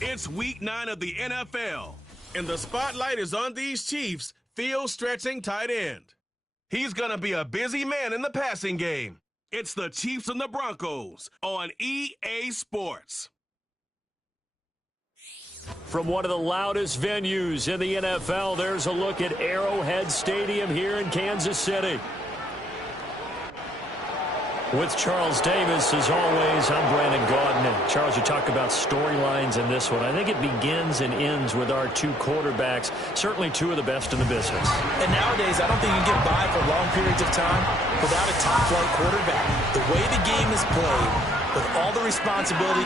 It's week 9 of the NFL, and the spotlight is on these Chiefs' field-stretching tight end. He's going to be a busy man in the passing game. It's the Chiefs and the Broncos on EA Sports. From one of the loudest venues in the NFL, there's a look at Arrowhead Stadium here in Kansas City. With Charles Davis, as always, I'm Brandon Gaudin. And Charles, you talk about storylines in this one. I think it begins and ends with our two quarterbacks, certainly two of the best in the business. And nowadays, I don't think you can get by for long periods of time without a top-flight quarterback. The way the game is played, with all the responsibility.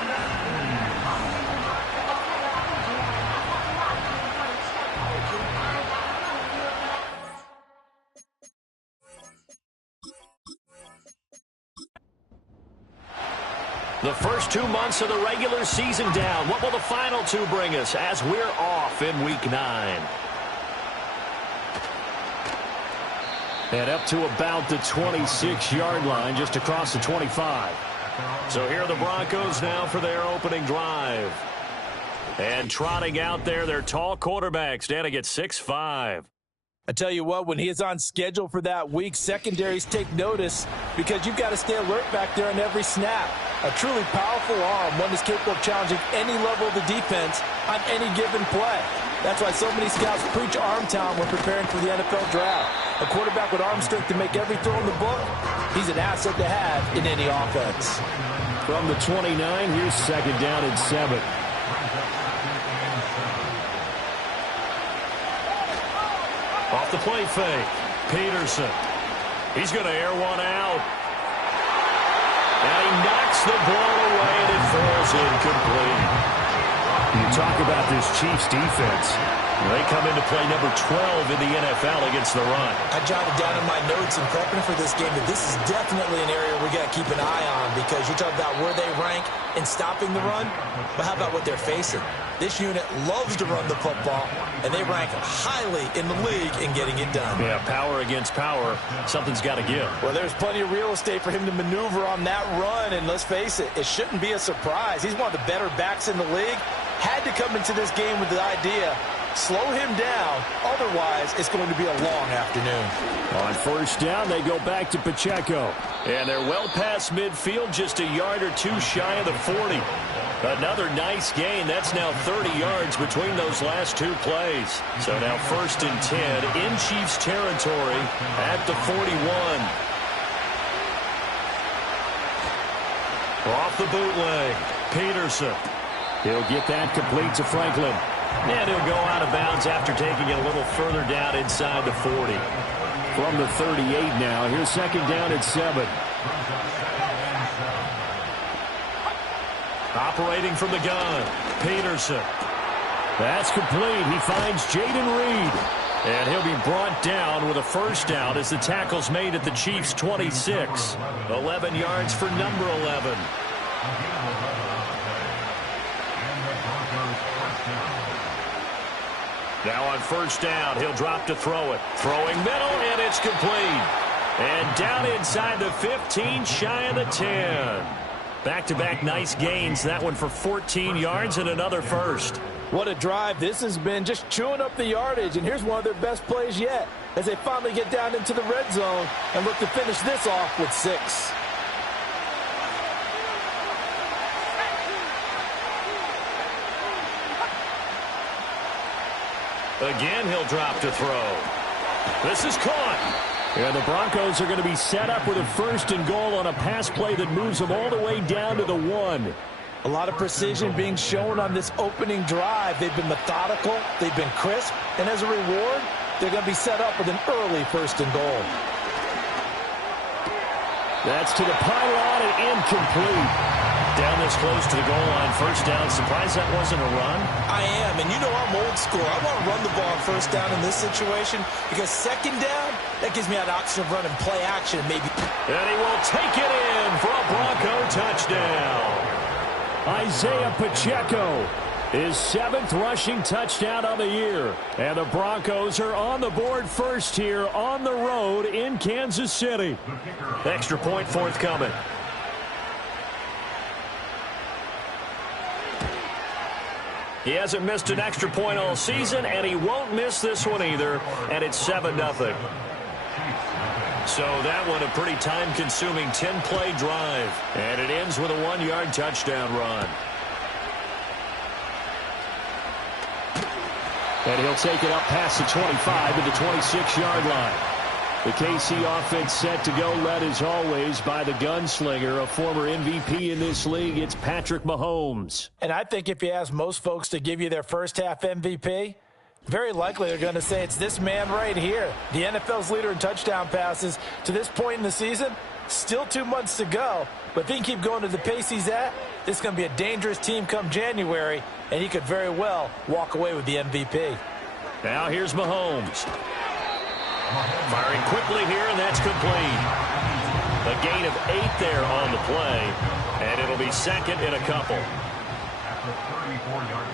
The first 2 months of the regular season down. What will the final two bring us as we're off in Week 9? And up to about the 26-yard line, just across the 25. So here are the Broncos now for their opening drive. And trotting out there, their tall quarterback standing at 6'5". I tell you what, when he is on schedule for that week, secondaries take notice because you've got to stay alert back there on every snap. A truly powerful arm, one that's capable of challenging any level of the defense on any given play. That's why so many scouts preach arm talent when preparing for the NFL draft. A quarterback with arm strength to make every throw in the book, he's an asset to have in any offense. From the 29, here's second down and 7. Off the play fake, Peterson. He's going to air one out. And he knocks the ball away, and it falls incomplete. You talk about this Chiefs defense. They come into play number 12 in the NFL against the run. I jotted down in my notes in prepping for this game that this is definitely an area we got to keep an eye on because you talk about where they rank in stopping the run, but how about what they're facing? This unit loves to run the football, and they rank highly in the league in getting it done. Yeah, power against power. Something's got to give. Well, there's plenty of real estate for him to maneuver on that run, and let's face it, it shouldn't be a surprise. He's one of the better backs in the league. Had to come into this game with the idea, slow him down, otherwise it's going to be a long afternoon. On first down, they go back to Pacheco. And they're well past midfield, just a yard or two shy of the 40. Another nice gain. That's now 30 yards between those last two plays. So now first and 10 in Chiefs territory at the 41. Off the bootleg, Peterson. He'll get that complete to Franklin. And he'll go out of bounds after taking it a little further down inside the 40. From the 38 now, here's second down at 7. Operating from the gun, Peterson. That's complete. He finds Jaden Reed. And he'll be brought down with a first down as the tackle's made at the Chiefs' 26. 11 yards for number 11. Now on first down, he'll drop to throw it. Throwing middle, and it's complete. And down inside the 15, shy of the 10. Back-to-back nice gains. That one for 14 yards and another first. What a drive. This has been just chewing up the yardage, and here's one of their best plays yet as they finally get down into the red zone and look to finish this off with 6. Again, he'll drop to throw. This is caught. And the Broncos are going to be set up with a first and goal on a pass play that moves them all the way down to the 1. A lot of precision being shown on this opening drive. They've been methodical. They've been crisp. And as a reward, they're going to be set up with an early first and goal. That's to the pylon and incomplete. Down this close to the goal line, first down. Surprised that wasn't a run? I am, and you know I'm old school. I want to run the ball on first down in this situation because second down, that gives me an option of running play action maybe. And he will take it in for a Bronco touchdown. Isaiah Pacheco, his 7th rushing touchdown of the year. And the Broncos are on the board first here on the road in Kansas City. Extra point forthcoming. He hasn't missed an extra point all season, and he won't miss this one either, and it's 7-0. So that one a pretty time-consuming 10-play drive, and it ends with a 1-yard touchdown run. And he'll take it up past the 25 to the 26-yard line. The KC offense set to go, led as always by the gunslinger, a former MVP in this league. It's Patrick Mahomes. And I think if you ask most folks to give you their first half MVP, very likely they're going to say it's this man right here. The NFL's leader in touchdown passes to this point in the season. Still 2 months to go. But if he can keep going to the pace he's at, this is going to be a dangerous team come January, and he could very well walk away with the MVP. Now here's Mahomes. Firing quickly here, and that's complete. A gain of 8 there on the play, and it'll be second in a couple. At the 34-yard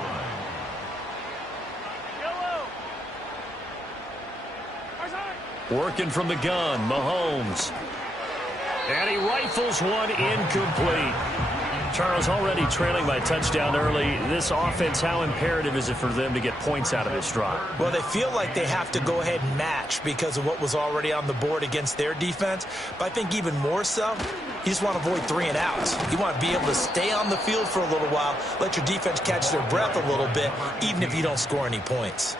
line. Working from the gun, Mahomes. And he rifles one incomplete. Charles, already trailing by touchdown early. This offense, how imperative is it for them to get points out of this drive? Well, they feel like they have to go ahead and match because of what was already on the board against their defense. But I think even more so, you just want to avoid 3 and outs. You want to be able to stay on the field for a little while, let your defense catch their breath a little bit, even if you don't score any points.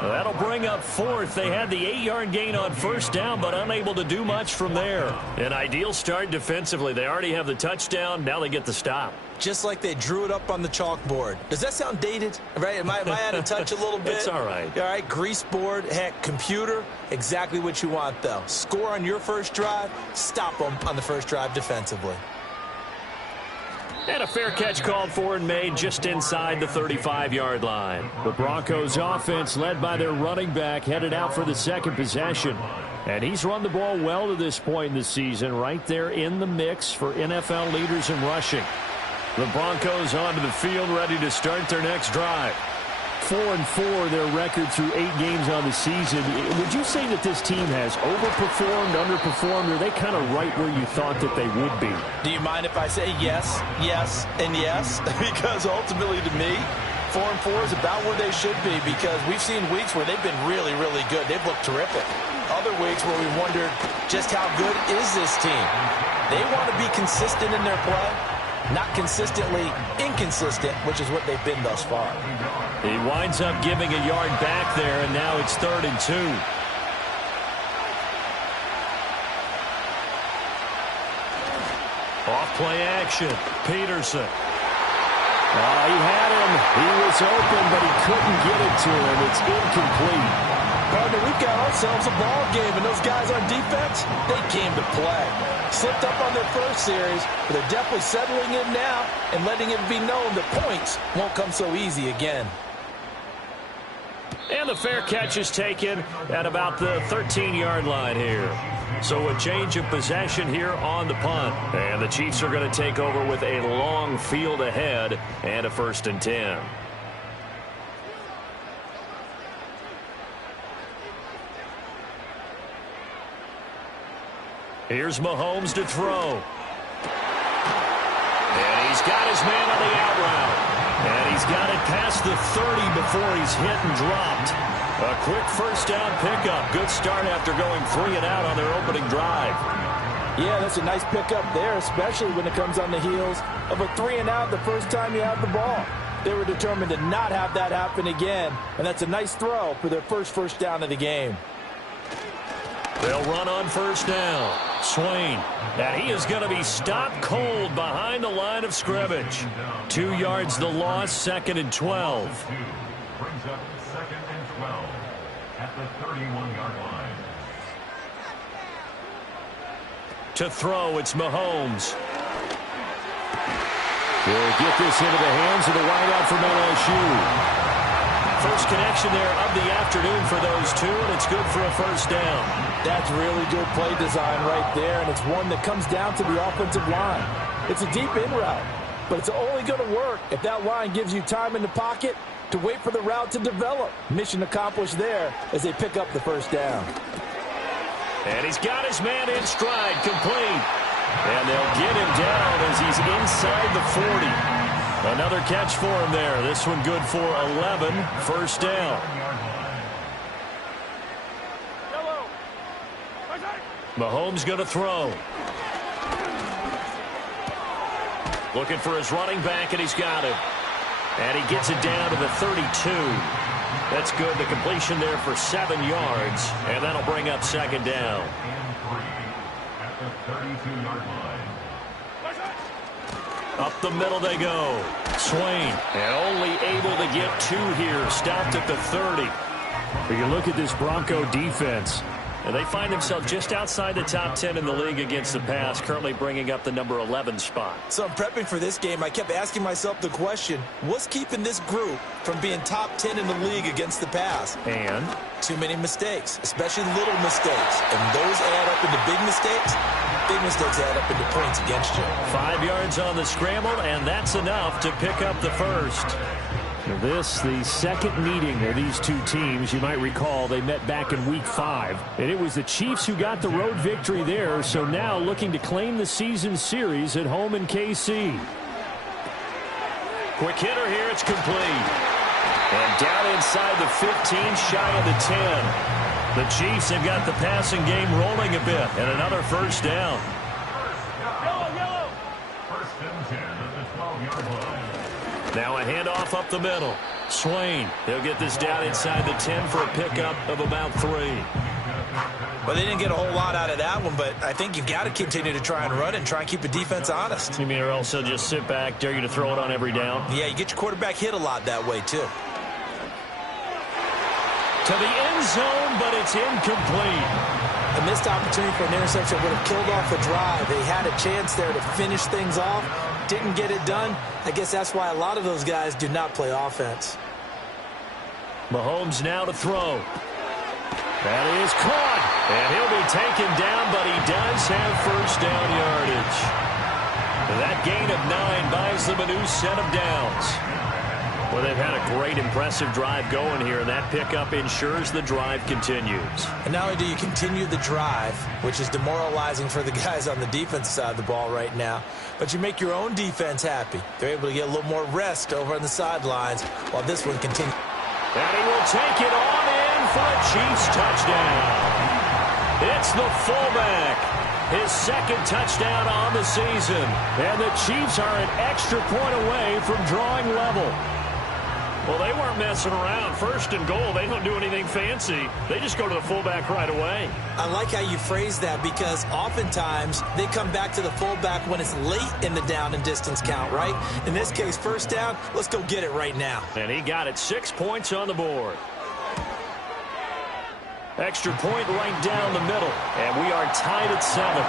Well, that'll bring up 4th. They had the 8-yard gain on first down, but unable to do much from there. An ideal start defensively. They already have the touchdown. Now they get the stop. Just like they drew it up on the chalkboard. Does that sound dated? Right? Am I out of touch a little bit? It's all right. All right, grease board, heck, computer, exactly what you want, though. Score on your first drive, stop them on the first drive defensively. And a fair catch called for and made just inside the 35-yard line. The Broncos offense, led by their running back, headed out for the second possession. And he's run the ball well to this point in the season, right there in the mix for NFL leaders in rushing. The Broncos onto the field, ready to start their next drive. 4-4, their record through 8 games on the season. Would you say that this team has overperformed, underperformed, or are they kind of right where you thought that they would be? Do you mind if I say yes, yes, and yes? Because ultimately to me, 4-4 is about where they should be because we've seen weeks where they've been really, really good. They've looked terrific. Other weeks where we wondered just how good is this team. They want to be consistent in their play, not consistently inconsistent, which is what they've been thus far. He winds up giving a yard back there, and now it's 3rd and 2. Off play action. Peterson. He had him. He was open, but he couldn't get it to him. It's incomplete. Partner, we've got ourselves a ball game, and those guys on defense, they came to play. Slipped up on their first series, but they're definitely settling in now and letting it be known that points won't come so easy again. And the fair catch is taken at about the 13-yard line here. So a change of possession here on the punt. And the Chiefs are going to take over with a long field ahead and a 1st and 10. Here's Mahomes to throw. And he's got his man on the out route. And he's got it past the 30 before he's hit and dropped. A quick first down pickup. Good start after going 3 and out on their opening drive. Yeah, that's a nice pickup there, especially when it comes on the heels of a 3 and out the first time you have the ball. They were determined to not have that happen again, and that's a nice throw for their first down of the game. They'll run on first down. Swain. And he is going to be stopped cold behind the line of scrimmage. 2 yards the loss, 2nd and 12. Brings up 2nd and 12 at the 31-yard line. To throw, it's Mahomes. They'll get this into the hands of the wideout from LSU. First connection there of the afternoon for those two, and it's good for a first down. That's really good play design right there, and it's one that comes down to the offensive line. It's a deep in route, but it's only going to work if that line gives you time in the pocket to wait for the route to develop. Mission accomplished there as they pick up the first down. And he's got his man in stride, complete. And they'll get him down as he's inside the 40. Another catch for him there. This one good for 11. First down. Mahomes going to throw. Looking for his running back, and he's got it. And he gets it down to the 32. That's good. The completion there for 7 yards, and that'll bring up second down. At the 32-yard line. Up the middle they go. Swain, and only able to get 2 here. Stopped at the 30. When you look at this Bronco defense, And they find themselves just outside the top 10 in the league against the pass, currently bringing up the number 11 spot. So I'm prepping for this game. I kept asking myself the question, what's keeping this group from being top 10 in the league against the pass? And too many mistakes, especially little mistakes. And those add up into big mistakes. Big mistakes add up into points against you. 5 yards on the scramble, and that's enough to pick up the first. This, the second meeting of these two teams. You might recall they met back in Week 5. And it was the Chiefs who got the road victory there, so now looking to claim the season series at home in KC. Quick hitter here, it's complete. And down inside the 15, shy of the 10. The Chiefs have got the passing game rolling a bit, and another first down. First and 10 at the 12-yard line. Now a handoff up the middle. Swain, he'll get this down inside the 10 for a pickup of about 3. Well, they didn't get a whole lot out of that one, but I think you've got to continue to try and run and try and keep the defense honest. You mean or else they'll just sit back, dare you to throw it on every down? Yeah, you get your quarterback hit a lot that way, too. To the end zone, but it's incomplete. A missed opportunity for an interception would have killed off a drive. They had a chance there to finish things off. Didn't get it done. I guess that's why a lot of those guys do not play offense. Mahomes now to throw. That is caught. And he'll be taken down, but he does have first down yardage. That gain of 9 buys them a new set of downs. Well, they've had a great, impressive drive going here, and that pickup ensures the drive continues. And not only do you continue the drive, which is demoralizing for the guys on the defense side of the ball right now, but you make your own defense happy. They're able to get a little more rest over on the sidelines while this one continues. And he will take it on in for a Chiefs touchdown. It's the fullback. His second touchdown on the season. And the Chiefs are an extra point away from drawing level. Well, they weren't messing around. First and goal, they don't do anything fancy. They just go to the fullback right away. I like how you phrase that because oftentimes they come back to the fullback when it's late in the down and distance count, right? In this case, first down, let's go get it right now. And he got it. 6 points on the board. Extra point right down the middle. And we are tied at 7.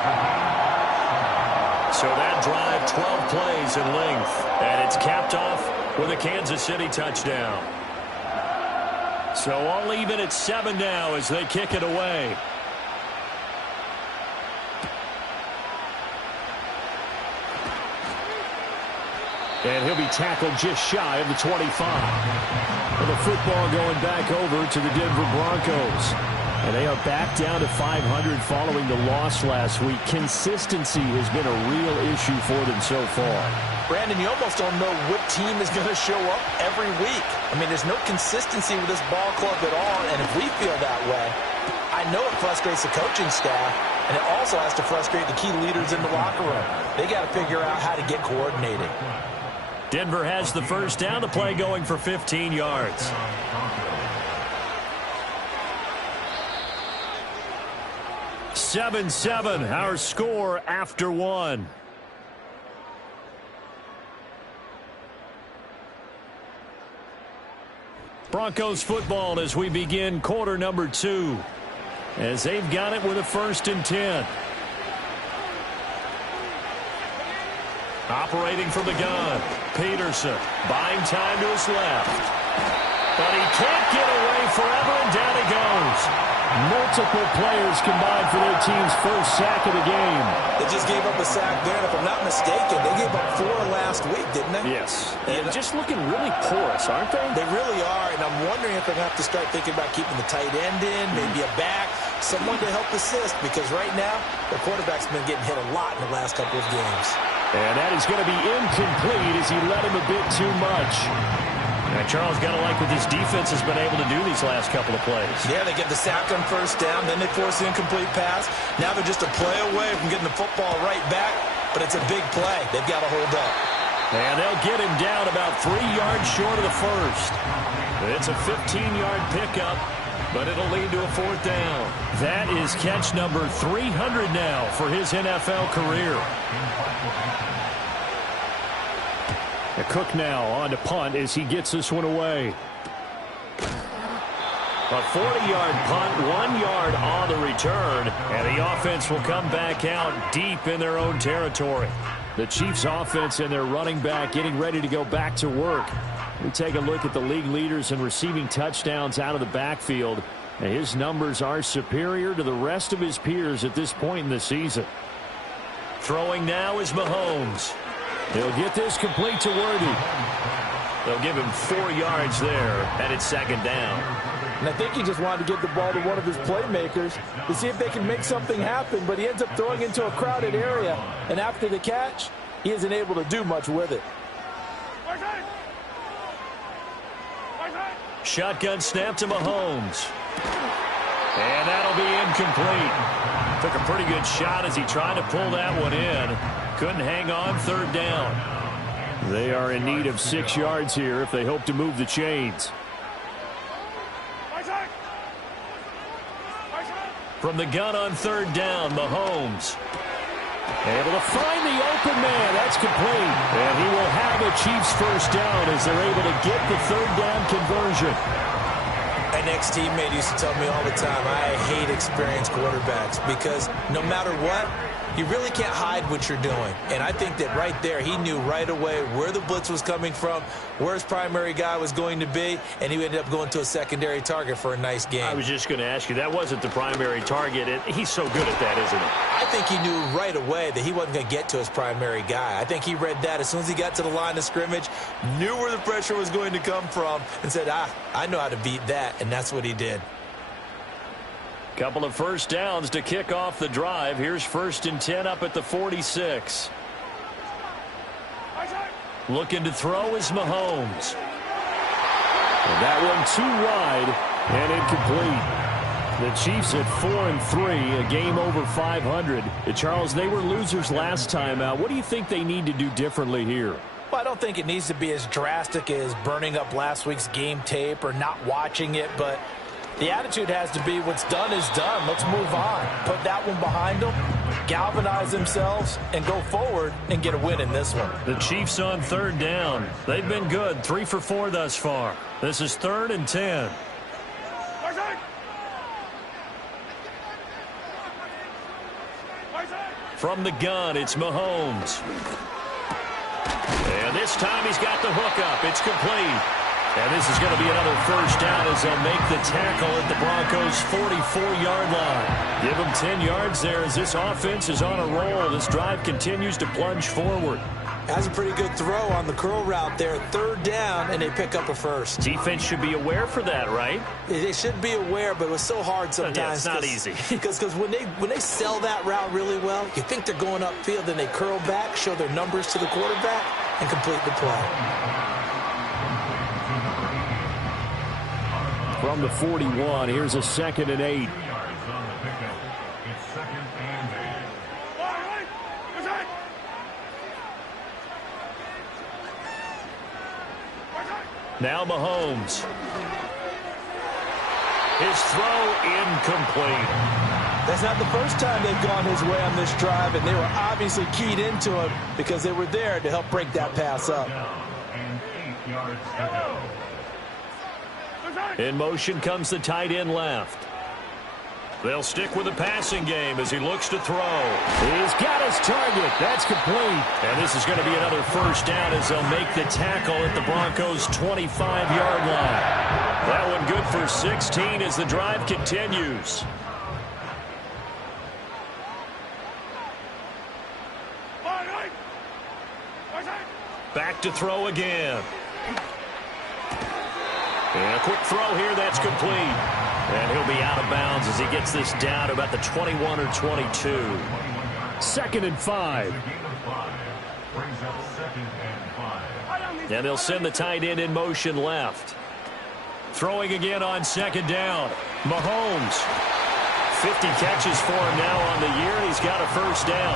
So that drive, 12 plays in length. And it's capped off with a Kansas City touchdown. So all even at 7 now as they kick it away. And he'll be tackled just shy of the 25. Well, the football going back over to the Denver Broncos. And they are back down to 500 following the loss last week. Consistency has been a real issue for them so far. Brandon, you almost don't know what team is going to show up every week. I mean, there's no consistency with this ball club at all, and if we feel that way, I know it frustrates the coaching staff, and it also has to frustrate the key leaders in the locker room. They got to figure out how to get coordinated. Denver has the first down, the play going for 15 yards. (7-7) our score after 1. Broncos football as we begin quarter number 2. As they've got it with a 1st and 10. Operating from the gun. Peterson buying time to his left. But he can't get away forever, and down he goes. Multiple players combined for their team's first sack of the game. They just gave up a sack there, and if I'm not mistaken, they gave up 4 last week, didn't they? Yes. And just looking really porous, aren't they? They really are, and I'm wondering if they're going to have to start thinking about keeping the tight end in, maybe a back, someone to help assist, because right now, the quarterback's been getting hit a lot in the last couple of games. And that is going to be incomplete as he led him a bit too much. And Charles got to like what this defense has been able to do these last couple of plays. Yeah, they get the sack on first down, then they force the incomplete pass. Now they're just a play away from getting the football right back, but it's a big play. They've got to hold up. And they'll get him down about 3 yards short of the first. It's a 15-yard pickup, but it'll lead to a fourth down. That is catch number 300 now for his NFL career. Cook now on to punt as he gets this one away. A 40-yard punt, 1 yard on the return, and the offense will come back out deep in their own territory. The Chiefs offense and their running back getting ready to go back to work. We take a look at the league leaders in receiving touchdowns out of the backfield. And his numbers are superior to the rest of his peers at this point in the season. Throwing now is Mahomes. He'll get this complete to Worthy. They'll give him 4 yards there, and it's second down. And I think he just wanted to give the ball to one of his playmakers to see if they can make something happen, but he ends up throwing into a crowded area, and after the catch, he isn't able to do much with it. Shotgun snap to Mahomes. And that'll be incomplete. Took a pretty good shot as he tried to pull that one in. Couldn't hang on, third down. They are in need of 6 yards here if they hope to move the chains. From the gun on third down, Mahomes. Able to find the open man. That's complete. And he will have a Chiefs first down as they're able to get the third down conversion. An ex-teammate used to tell me all the time, I hate experienced quarterbacks because no matter what, you really can't hide what you're doing. And I think that right there, he knew right away where the blitz was coming from, where his primary guy was going to be, and he ended up going to a secondary target for a nice game. I was just going to ask you, that wasn't the primary target. He's so good at that, isn't he? I think he knew right away that he wasn't going to get to his primary guy. I think he read that as soon as he got to the line of scrimmage, knew where the pressure was going to come from, and said, I know how to beat that, and that's what he did. Couple of first downs to kick off the drive. Here's 1st and 10 up at the 46. Looking to throw is Mahomes. And that one too wide and incomplete. The Chiefs at 4-3, a game over 500. Charles, they were losers last time out. What do you think they need to do differently here? Well, I don't think it needs to be as drastic as burning up last week's game tape or not watching it, but the attitude has to be what's done is done. Let's move on. Put that one behind them, galvanize themselves, and go forward and get a win in this one. The Chiefs on third down. They've been good, 3 for 4 thus far. This is 3rd and 10. From the gun, it's Mahomes. And this time he's got the hook up. It's complete. And this is going to be another first down as they'll make the tackle at the Broncos' 44-yard line. Give them 10 yards there as this offense is on a roll. This drive continues to plunge forward. That's a pretty good throw on the curl route there. 3rd down, and they pick up a first. Defense should be aware for that, right? They should be aware, but it was so hard sometimes. Yeah, it's not easy. Because when they sell that route really well, you think they're going upfield, then they curl back, show their numbers to the quarterback, and complete the play. From the 41, here's a 2nd and 8. Now Mahomes. His throw incomplete. That's not the first time they've gone his way on this drive, and they were obviously keyed into him because they were there to help break that pass up. In motion comes the tight end left. They'll stick with the passing game as he looks to throw. He's got his target. That's complete. And this is going to be another first down as they'll make the tackle at the Broncos' 25-yard line. That one good for 16 as the drive continues. Back to throw again. And a quick throw here, that's complete. And he'll be out of bounds as he gets this down to about the 21 or 22. 2nd and 5. Brings up 2nd and 5. And they'll send the tight end in motion left. Throwing again on 2nd down. Mahomes. 50 catches for him now on the year, and he's got a first down.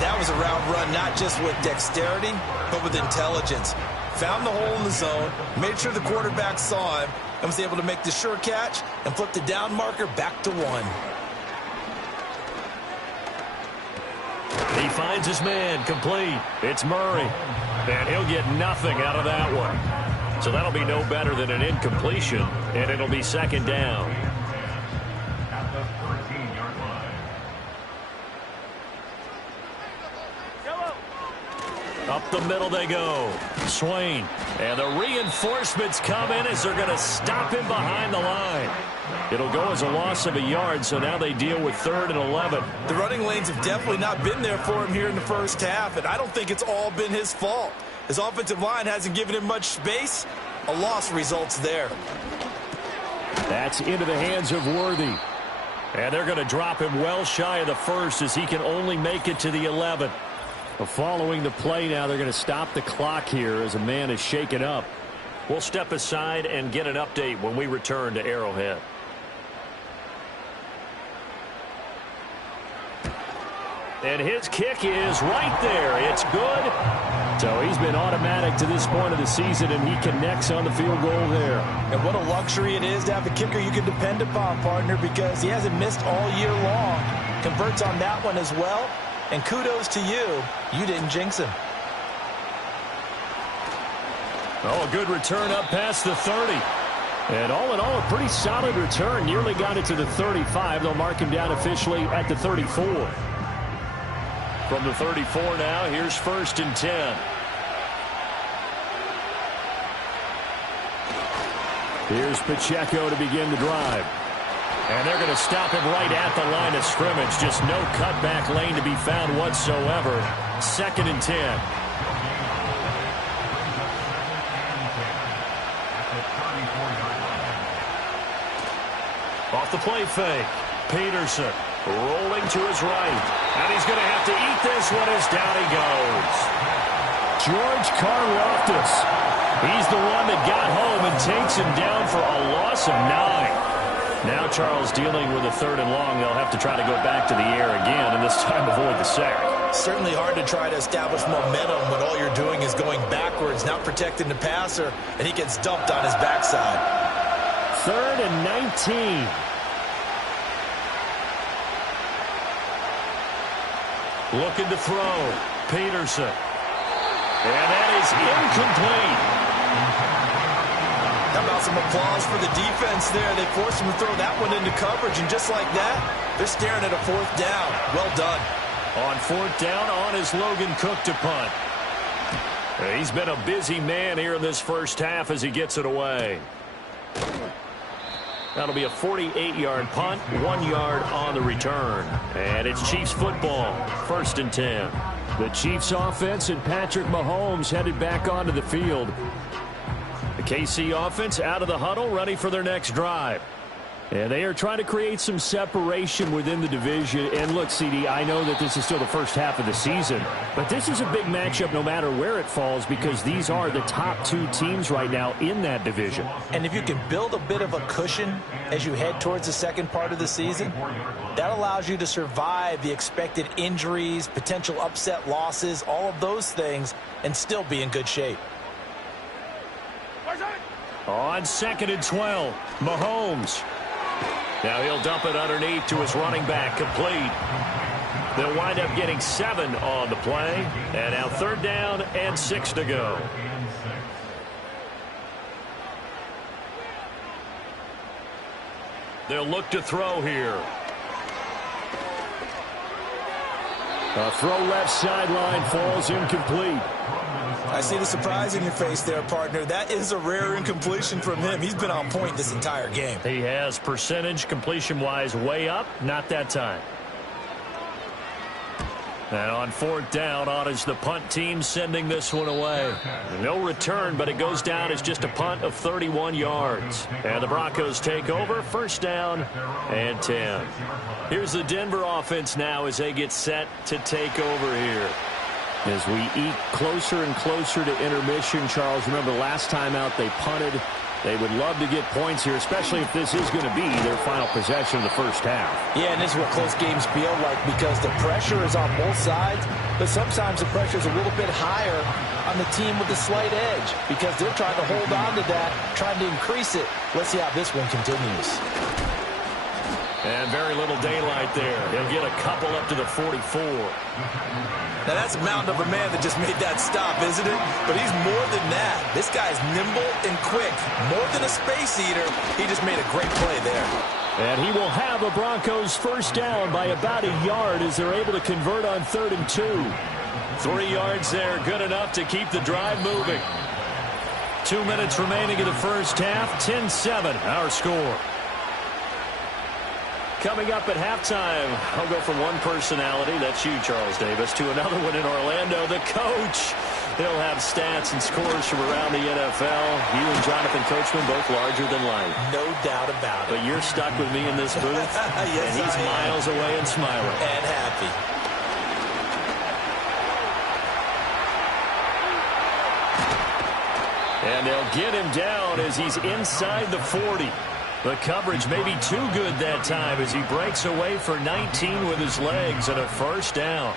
That was a route run not just with dexterity, but with intelligence. Found the hole in the zone, made sure the quarterback saw him, and was able to make the sure catch and flip the down marker back to 1. He finds his man, complete. It's Murray, and he'll get nothing out of that one. So that'll be no better than an incompletion, and it'll be 2nd down. At the 13-yard line. Up the middle they go. Swain. And the reinforcements come in as they're going to stop him behind the line. It'll go as a loss of a yard, so now they deal with 3rd and 11. The running lanes have definitely not been there for him here in the first half, and I don't think it's all been his fault. His offensive line hasn't given him much space. A loss results there. That's into the hands of Worthy. And they're going to drop him well shy of the 1st as he can only make it to the 11. Following the play now, they're going to stop the clock here as a man is shaken up. We'll step aside and get an update when we return to Arrowhead. And his kick is right there. It's good. So he's been automatic to this point of the season, and he connects on the field goal there. And what a luxury it is to have a kicker you can depend upon, partner, because he hasn't missed all year long. Converts on that one as well. And kudos to you. You didn't jinx him. Oh, a good return up past the 30. And all in all, a pretty solid return. Nearly got it to the 35. They'll mark him down officially at the 34. From the 34 now, here's 1st and 10. Here's Pacheco to begin the drive. And they're going to stop him right at the line of scrimmage. Just no cutback lane to be found whatsoever. 2nd and 10. Off the play fake. Peterson rolling to his right. And he's going to have to eat this one as down he goes. George Karlaftis. He's the one that got home and takes him down for a loss of 9. Now Charles dealing with a 3rd and long. They'll have to try to go back to the air again, and this time avoid the sack. Certainly hard to try to establish momentum when all you're doing is going backwards, not protecting the passer, and he gets dumped on his backside. 3rd and 19. Looking to throw. Peterson. And that is incomplete. How about some applause for the defense there? They forced him to throw that one into coverage, and just like that, they're staring at a 4th down. Well done. On 4th down, on is Logan Cook to punt. He's been a busy man here in this first half as he gets it away. That'll be a 48-yard punt, 1 yard on the return. And it's Chiefs football, 1st and 10. The Chiefs offense and Patrick Mahomes headed back onto the field. The KC offense out of the huddle, ready for their next drive. And they are trying to create some separation within the division. And look, CD, I know that this is still the first half of the season, but this is a big matchup no matter where it falls because these are the top 2 teams right now in that division. And if you can build a bit of a cushion as you head towards the second part of the season, that allows you to survive the expected injuries, potential upset losses, all of those things, and still be in good shape. On 2nd and 12, Mahomes. Now he'll dump it underneath to his running back, complete. They'll wind up getting 7 on the play. And now 3rd down and 6 to go. They'll look to throw here. A throw left sideline falls incomplete. I see the surprise in your face there, partner. That is a rare incompletion from him. He's been on point this entire game. He has percentage completion-wise way up. Not that time. And on 4th down, on is the punt team sending this one away. No return, but it goes down as just a punt of 31 yards. And the Broncos take over, 1st down and 10. Here's the Denver offense now as they get set to take over here. As we eat closer and closer to intermission, Charles, remember last time out they punted. They would love to get points here, especially if this is going to be their final possession of the first half. Yeah, and this is what close games feel like because the pressure is on both sides, but sometimes the pressure is a little bit higher on the team with the slight edge because they're trying to hold on to that, trying to increase it. Let's see how this one continues. And very little daylight there. He'll get a couple up to the 44. Now, that's a mountain of a man that just made that stop, isn't it? But he's more than that. This guy's nimble and quick. More than a space eater, he just made a great play there. And he will have the Broncos first down by about a yard as they're able to convert on 3rd and 2. 3 yards there, good enough to keep the drive moving. 2 minutes remaining in the first half, 10-7 our score. Coming up at halftime, I'll go from one personality, that's you, Charles Davis, to another one in Orlando, the coach. He'll have stats and scores from around the NFL. You and Jonathan Coachman both larger than life. No doubt about it. But you're stuck with me in this booth, yes, and he's miles away and smiling. And happy. And they'll get him down as he's inside the 40. The coverage may be too good that time as he breaks away for 19 with his legs and a first down.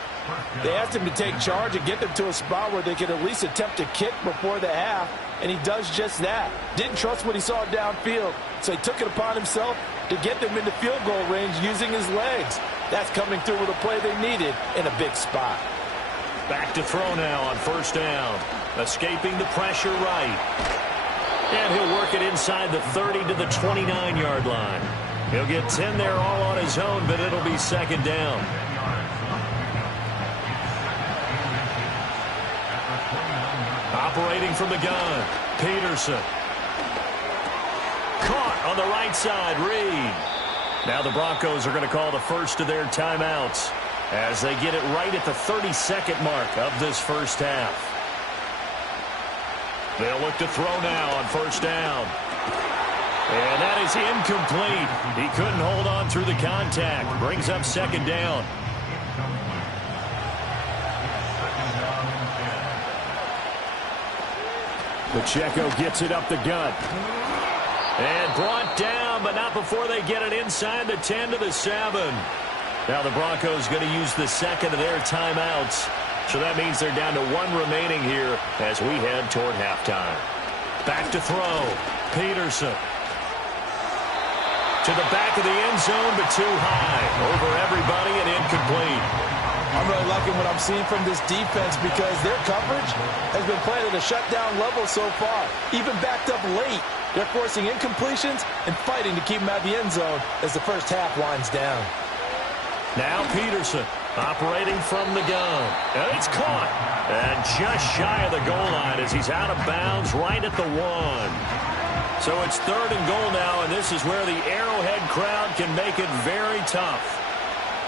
They asked him to take charge and get them to a spot where they could at least attempt to kick before the half, and he does just that. Didn't trust what he saw downfield, so he took it upon himself to get them into field goal range using his legs. That's coming through with a play they needed in a big spot. Back to throw now on first down. Escaping the pressure right. And he'll work it inside the 30 to the 29-yard line. He'll get 10 there all on his own, but it'll be second down. Operating from the gun, Peterson. Caught on the right side, Reed. Now the Broncos are going to call the first of their timeouts as they get it right at the 32nd mark of this first half. They'll look to throw now on first down. And that is incomplete. He couldn't hold on through the contact. Brings up second down. Pacheco gets it up the gut. And brought down, but not before they get it inside the 10 to the 7. Now the Broncos going to use the second of their timeouts. So that means they're down to 1 remaining here as we head toward halftime. Back to throw. Peterson. To the back of the end zone, but too high. Over everybody and incomplete. I'm really liking what I'm seeing from this defense because their coverage has been playing at a shutdown level so far. Even backed up late, they're forcing incompletions and fighting to keep them out of the end zone as the first half winds down. Now Peterson operating from the gun. And it's caught. And just shy of the goal line as he's out of bounds right at the 1. So it's 3rd and goal now, and this is where the Arrowhead crowd can make it very tough.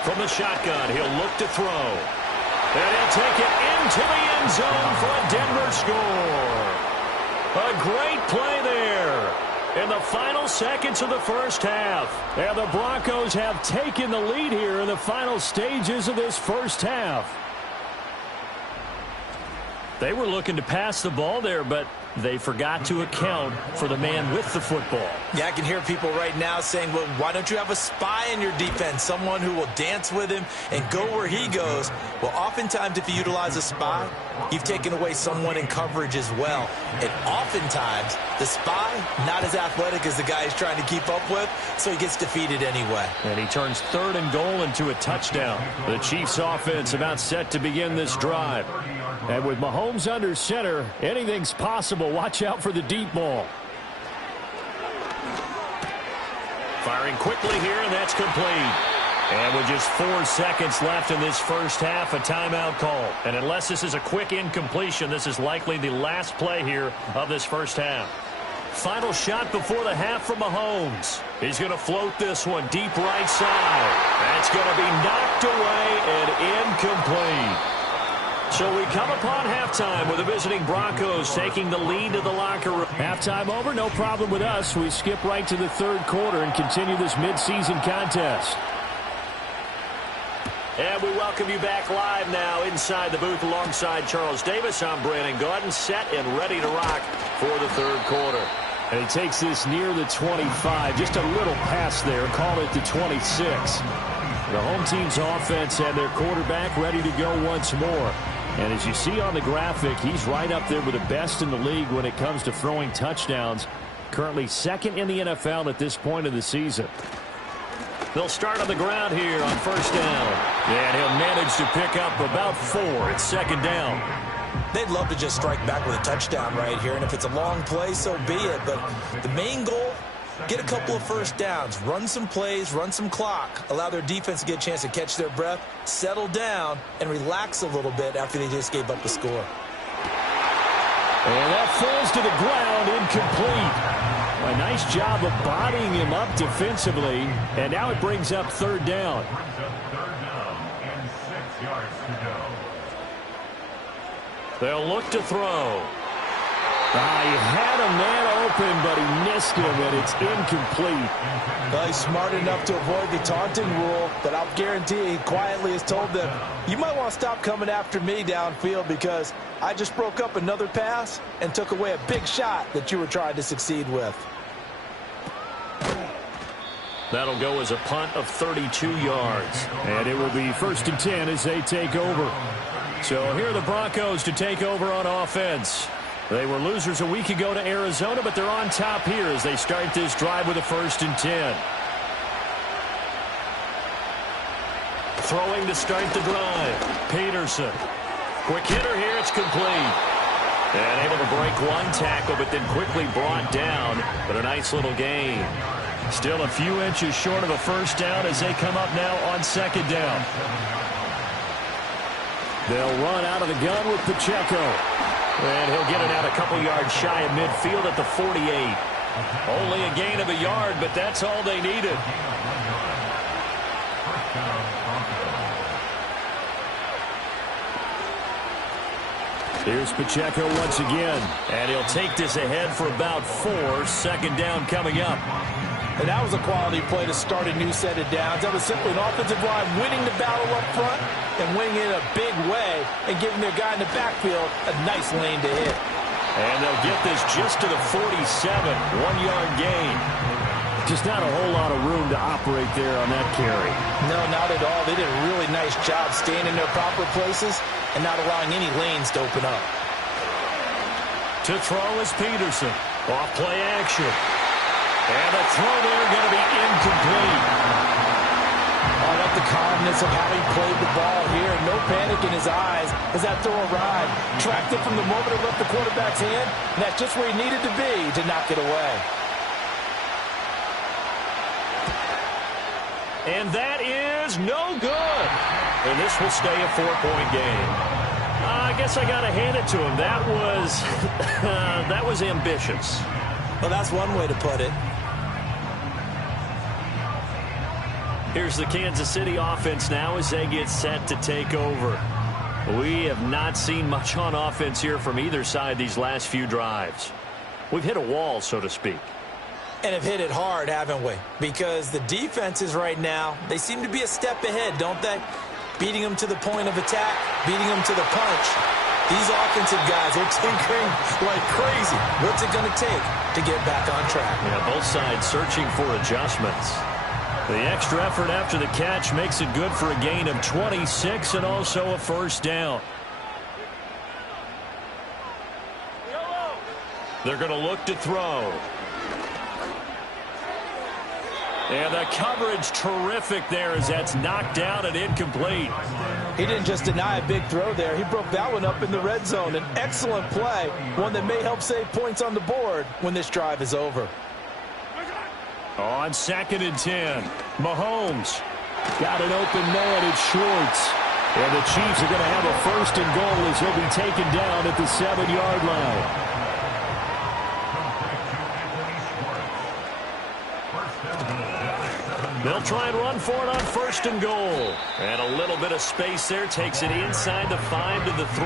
From the shotgun, he'll look to throw. And he'll take it into the end zone for a Denver score. A great play there in the final seconds of the first half. And the Broncos have taken the lead here in the final stages of this first half. They were looking to pass the ball there, but they forgot to account for the man with the football. Yeah, I can hear people right now saying, well, why don't you have a spy in your defense, someone who will dance with him and go where he goes? Well, oftentimes if you utilize a spy, you've taken away someone in coverage as well. And oftentimes, the spy, not as athletic as the guy he's trying to keep up with, so he gets defeated anyway. And he turns 3rd and goal into a touchdown. The Chiefs offense about set to begin this drive. And with Mahomes under center, anything's possible. Watch out for the deep ball. Firing quickly here, and that's complete. And with just 4 seconds left in this first half, a timeout call. And unless this is a quick incompletion, this is likely the last play here of this first half. Final shot before the half from Mahomes. He's going to float this one deep right side. That's going to be knocked away and incomplete. So we come upon halftime with the visiting Broncos taking the lead to the locker room. Halftime over, no problem with us. We skip right to the 3rd quarter and continue this midseason contest. And we welcome you back live now inside the booth alongside Charles Davis. I'm Brandon Gaudin, set and ready to rock for the third quarter. And he takes this near the 25. Just a little pass there. Call it the 26. The home team's offense and their quarterback ready to go once more. And as you see on the graphic, he's right up there with the best in the league when it comes to throwing touchdowns. Currently second in the NFL at this point of the season. They'll start on the ground here on first down. And he'll manage to pick up about 4. It's second down. They'd love to just strike back with a touchdown right here, and if it's a long play, so be it. But the main goal, get a couple of first downs, run some plays, run some clock, allow their defense to get a chance to catch their breath, settle down, and relax a little bit after they just gave up the score. And that falls to the ground, incomplete. A nice job of bodying him up defensively, and now it brings up third down. And 6 yards to go. They'll look to throw. He had a man open, but he missed him, and it's incomplete. Well, he's smart enough to avoid the taunting rule, but I'll guarantee he quietly has told them, you might want to stop coming after me downfield because I just broke up another pass and took away a big shot that you were trying to succeed with. That'll go as a punt of 32 yards. And it will be first and 10 as they take over. So here are the Broncos to take over on offense. They were losers a week ago to Arizona, but they're on top here as they start this drive with a first and 10. Throwing to start the drive. Peterson. Quick hitter here. It's complete. And able to break one tackle, but then quickly brought down. But a nice little gain. Still a few inches short of a first down as they come up now on second down. They'll run out of the gun with Pacheco. And he'll get it out a couple yards shy of midfield at the 48. Only a gain of a yard, but that's all they needed. Here's Pacheco once again. And he'll take this ahead for about 4. Second down coming up. And that was a quality play to start a new set of downs. That was simply an offensive line winning the battle up front and winning it in a big way and giving their guy in the backfield a nice lane to hit. And they'll get this just to the 47. 1-yard gain. Just not a whole lot of room to operate there on that carry. No, not at all. They did a really nice job staying in their proper places and not allowing any lanes to open up. To throw is Peterson. Off play action. And the throw there going to be incomplete. I like the calmness of having played the ball here. No panic in his eyes as that throw arrived. Tracked it from the moment it left the quarterback's hand. And that's just where he needed to be to knock it away. And that is no good. And this will stay a 4-point game. I guess I got to hand it to him. That was, that was ambitious. Well, that's one way to put it. Here's the Kansas City offense now as they get set to take over. We have not seen much on offense here from either side these last few drives. We've hit a wall, so to speak. And have hit it hard, haven't we? Because the defenses right now, they seem to be a step ahead, don't they? Beating them to the point of attack, beating them to the punch. These offensive guys, they're tinkering like crazy. What's it going to take to get back on track? Yeah, both sides searching for adjustments. The extra effort after the catch makes it good for a gain of 26 and also a first down. They're going to look to throw. And the coverage terrific there as that's knocked down and incomplete. He didn't just deny a big throw there. He broke that one up in the red zone. An excellent play, one that may help save points on the board when this drive is over. On second and 10, Mahomes got an open man. It's Schwartz. And the Chiefs are going to have a first and goal as he'll be taken down at the 7-yard line. They'll try and run for it on first and goal. And a little bit of space there takes it inside the 5 to the 3.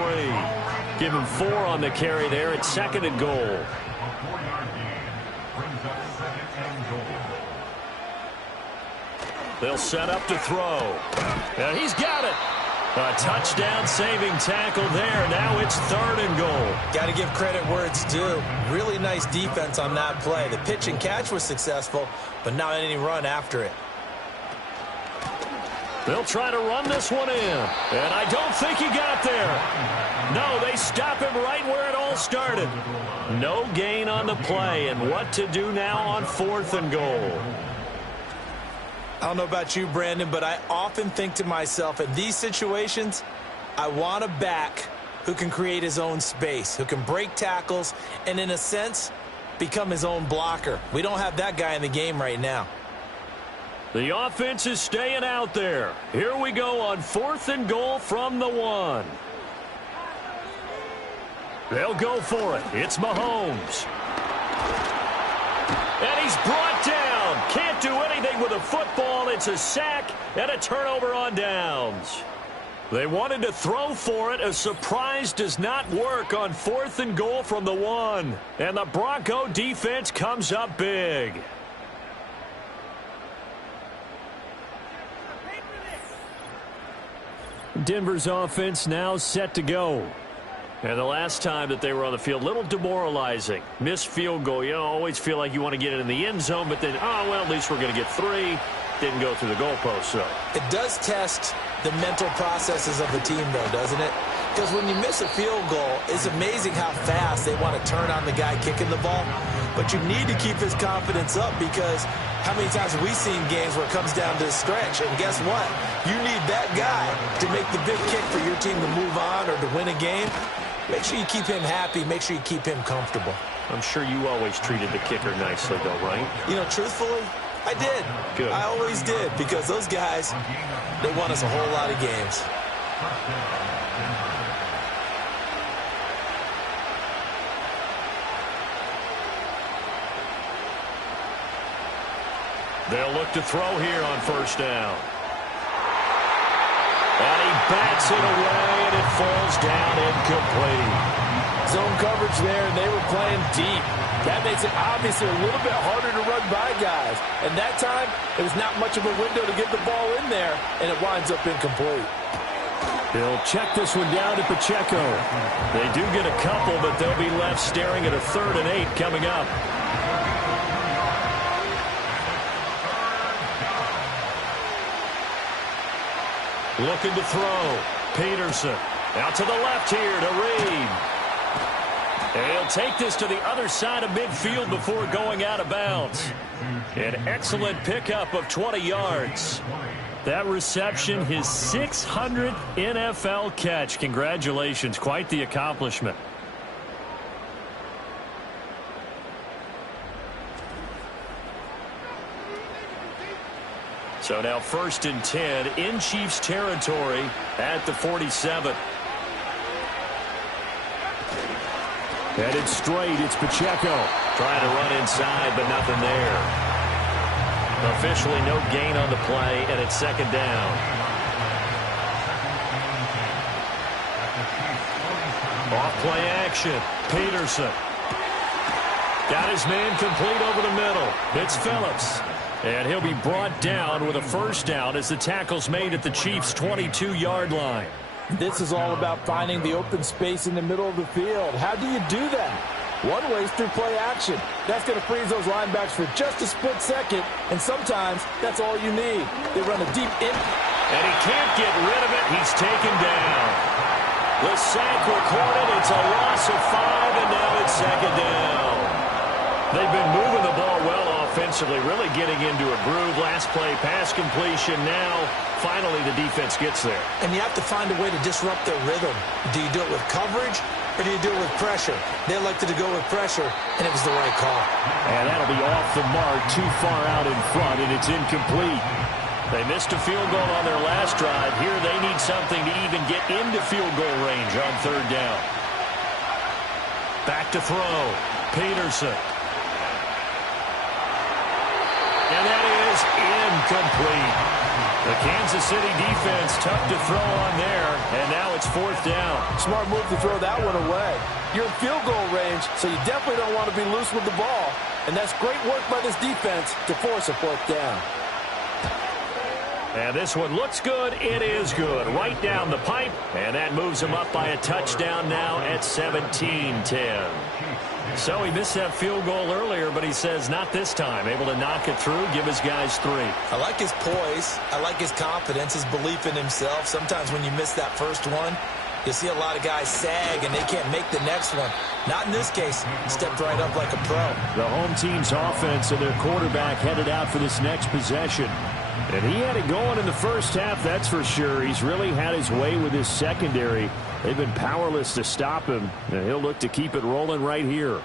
Give him 4 on the carry there at second and goal. They'll set up to throw. And he's got it. A touchdown-saving tackle there. Now it's 3rd and goal. Got to give credit where it's due. Really nice defense on that play. The pitch and catch was successful, but not any run after it. They'll try to run this one in. And I don't think he got there. No, they stop him right where it all started. No gain on the play. And what to do now on 4th and goal? I don't know about you, Brandon, but I often think to myself, in these situations, I want a back who can create his own space, who can break tackles, and in a sense, become his own blocker. We don't have that guy in the game right now. The offense is staying out there. Here we go on 4th and goal from the 1. They'll go for it. It's Mahomes. And he's brought down. Can't do anything with a football. It's a sack and a turnover on downs. They wanted to throw for it. A surprise does not work on 4th and goal from the 1. And the Bronco defense comes up big. Denver's offense now set to go. And the last time that they were on the field, a little demoralizing. Missed field goal. You always feel like you want to get it in the end zone, but then, oh, well, at least we're going to get 3. Didn't go through the goalpost, so. It does test the mental processes of the team, though, doesn't it? Because when you miss a field goal, it's amazing how fast they want to turn on the guy kicking the ball. But you need to keep his confidence up, because how many times have we seen games where it comes down to a stretch? And guess what? You need that guy to make the big kick for your team to move on or to win a game. Make sure you keep him happy. Make sure you keep him comfortable. I'm sure you always treated the kicker nicely, though, right? You know, truthfully, I did. Good. I always did, because those guys, they won us a whole lot of games. They'll look to throw here on 1st down. And he bats it away, and it falls down incomplete. Zone coverage there, and they were playing deep. That makes it obviously a little bit harder to run by guys. And that time, it was not much of a window to get the ball in there, and it winds up incomplete. He'll check this one down to Pacheco. They do get a couple, but they'll be left staring at a 3rd and 8 coming up. Looking to throw. Peterson. Out to the left here to Reed. And he'll take this to the other side of midfield before going out of bounds. An excellent pickup of 20 yards. That reception, his 600th NFL catch. Congratulations. Quite the accomplishment. So now 1st and 10 in Chiefs territory at the 47. Headed straight, it's Pacheco. Trying to run inside, but nothing there. Officially no gain on the play, and it's 2nd down. Off play action. Peterson. Got his man complete over the middle. It's Phillips. And he'll be brought down with a 1st down as the tackle's made at the Chiefs' 22-yard line. This is all about finding the open space in the middle of the field. How do you do that? One way is through play action. That's going to freeze those linebackers for just a split second, and sometimes that's all you need. They run a deep in. And he can't get rid of it. He's taken down. The sack recorded. It's a loss of 5, and now it's 2nd down. They've been moving the ball well offensively, really getting into a groove. Last play, pass completion. Now, finally, the defense gets there. And you have to find a way to disrupt their rhythm. Do you do it with coverage, or do you do it with pressure? They elected to go with pressure, and it was the right call. And that'll be off the mark, too far out in front, and it's incomplete. They missed a field goal on their last drive. Here they need something to even get into field goal range on 3rd down. Back to throw. Peterson. And that is incomplete. The Kansas City defense tough to throw on there, and now it's 4th down. Smart move to throw that one away. You're in field goal range, so you definitely don't want to be loose with the ball. And that's great work by this defense to force a 4th down. And this one looks good. It is good. Right down the pipe. And that moves him up by a touchdown now at 17-10. So he missed that field goal earlier, but he says not this time. Able to knock it through, give his guys 3. I like his poise. I like his confidence, his belief in himself. Sometimes when you miss that first one, you see a lot of guys sag and they can't make the next one. Not in this case. He stepped right up like a pro. The home team's offense and their quarterback headed out for this next possession. And he had it going in the first half, that's for sure. He's really had his way with his secondary. They've been powerless to stop him, and he'll look to keep it rolling right here.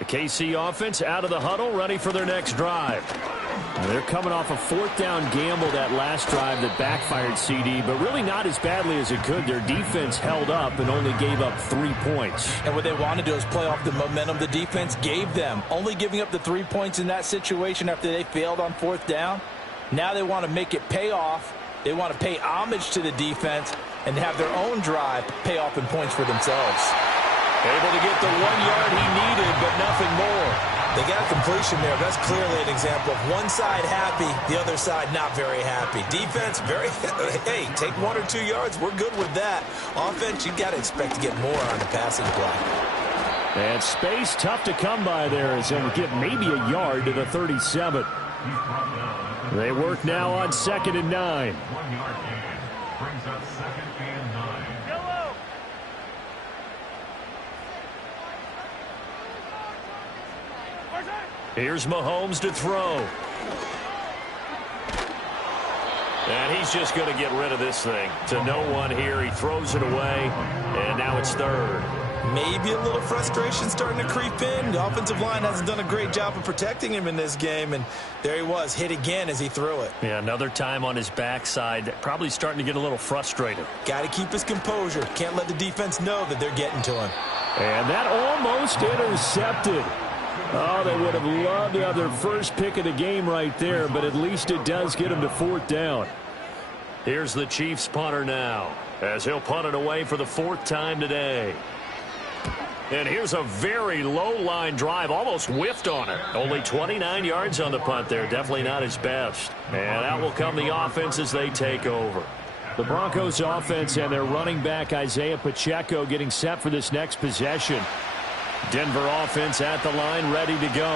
The KC offense out of the huddle, ready for their next drive. And they're coming off a 4th down gamble that last drive that backfired CD, but really not as badly as it could. Their defense held up and only gave up 3 points. And what they want to do is play off the momentum the defense gave them. Only giving up the 3 points in that situation after they failed on 4th down. Now they want to make it pay off. They want to pay homage to the defense and have their own drive pay off in points for themselves. Able to get the 1 yard he needed, but nothing more. They got a completion there. That's clearly an example of one side happy, the other side not very happy. Defense, very, hey, take 1 or 2 yards. We're good with that. Offense, you got to expect to get more on the passing play. And space tough to come by there as they'll get maybe a yard to the 37. They work now on 2nd and 9. 1 yard gain. Brings up 2nd and 9. Here's Mahomes to throw. And he's just going to get rid of this thing. To no one here. He throws it away. And now it's 3rd. Maybe a little frustration starting to creep in. The offensive line hasn't done a great job of protecting him in this game. And there he was, hit again as he threw it. Yeah, another time on his backside. Probably starting to get a little frustrated. Got to keep his composure. Can't let the defense know that they're getting to him. And that almost intercepted. Oh, they would have loved to have their first pick of the game right there, but at least it does get them to 4th down. Here's the Chiefs punter now, as he'll punt it away for the 4th time today. And here's a very low-line drive, almost whiffed on it. Only 29 yards on the punt there, definitely not his best. And out will come the offense as they take over. The Broncos offense and their running back Isaiah Pacheco getting set for this next possession. Denver offense at the line, ready to go.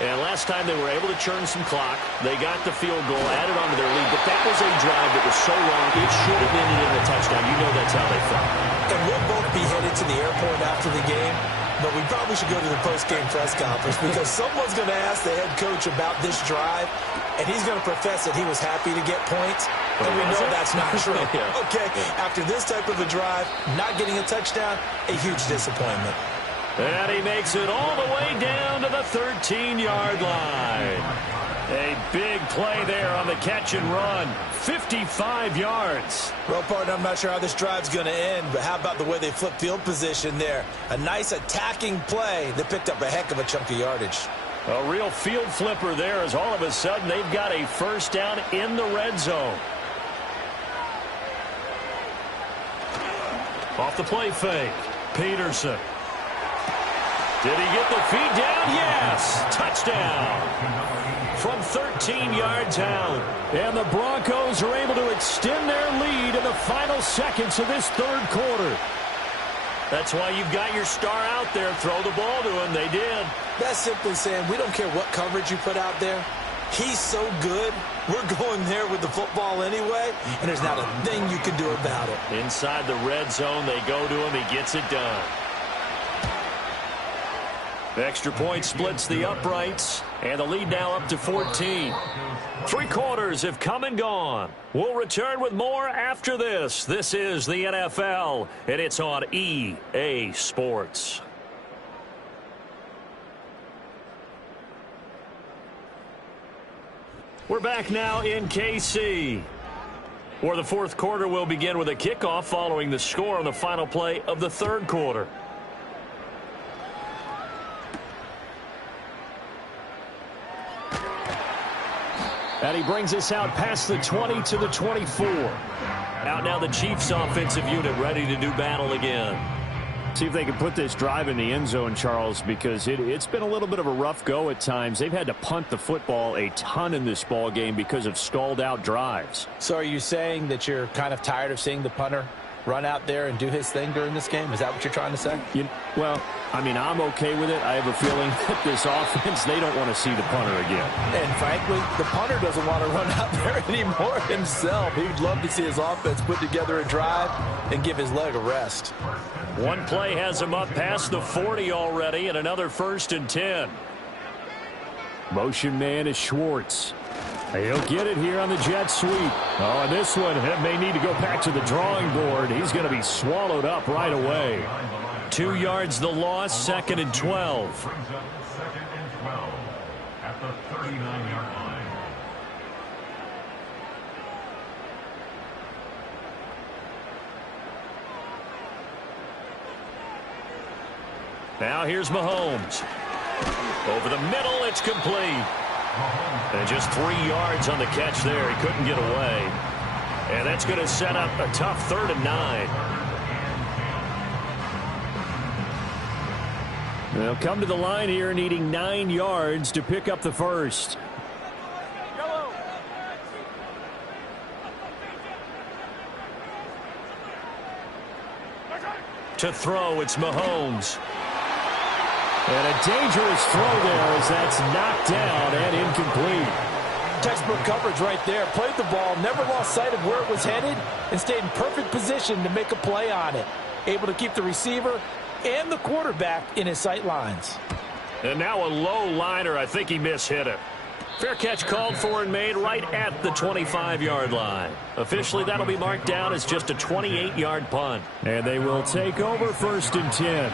And last time they were able to churn some clock. They got the field goal, added on to their lead. But that was a drive that was so long, it should have ended in a touchdown. You know that's how they felt. And we'll both be headed to the airport after the game. But we probably should go to the post-game press conference because someone's going to ask the head coach about this drive, and he's going to profess that he was happy to get points. And we know that's not true. Yeah. Okay, after this type of a drive, not getting a touchdown, a huge disappointment. And he makes it all the way down to the 13-yard line. A big play there on the catch and run. 55 yards. Well, partner, I'm not sure how this drive's going to end, but how about the way they flip field position there? A nice attacking play that picked up a heck of a chunk of yardage. A real field flipper there as all of a sudden they've got a first down in the red zone. Off the play fake. Peterson. Did he get the feed down? Yes. Touchdown. From 13 yards out. And the Broncos are able to extend their lead in the final seconds of this 3rd quarter. That's why you've got your star out there. Throw the ball to him. They did. That's simply saying we don't care what coverage you put out there. He's so good. We're going there with the football anyway, and there's not a thing you can do about it. Inside the red zone, they go to him. He gets it done. The extra point splits the uprights, and the lead now up to 14. 3 quarters have come and gone. We'll return with more after this. This is the NFL, and it's on EA Sports. We're back now in KC, where the 4th quarter will begin with a kickoff following the score on the final play of the 3rd quarter. And he brings us out past the 20 to the 24. Out now the Chiefs offensive unit ready to do battle again. See if they can put this drive in the end zone, Charles, because it's been a little bit of a rough go at times. They've had to punt the football a ton in this ball game because of stalled out drives. So are you saying that you're kind of tired of seeing the punter run out there and do his thing during this game? Is that what you're trying to say? Well, I mean, I'm okay with it. I have a feeling that this offense, they don't want to see the punter again. And frankly, the punter doesn't want to run out there anymore himself. He would love to see his offense put together a drive and give his leg a rest. One play has him up past the 40 already, and another 1st and 10. Motion man is Schwartz. He'll get it here on the jet sweep. Oh, and this one may need to go back to the drawing board. He's going to be swallowed up right away. 2 yards the loss, 2nd and 12. Brings up 2nd and 12 at the 39-yard line. Now here's Mahomes. Over the middle, it's complete. And just 3 yards on the catch there. He couldn't get away. And that's going to set up a tough 3rd and 9. They'll come to the line here needing 9 yards to pick up the first. To throw, it's Mahomes. And a dangerous throw there as that's knocked down and incomplete. Textbook coverage right there. Played the ball, never lost sight of where it was headed, and stayed in perfect position to make a play on it. Able to keep the receiver and the quarterback in his sight lines. And now a low liner. I think he mishit it. Fair catch called for and made right at the 25-yard line. Officially, that'll be marked down as just a 28-yard punt. And they will take over 1st and 10.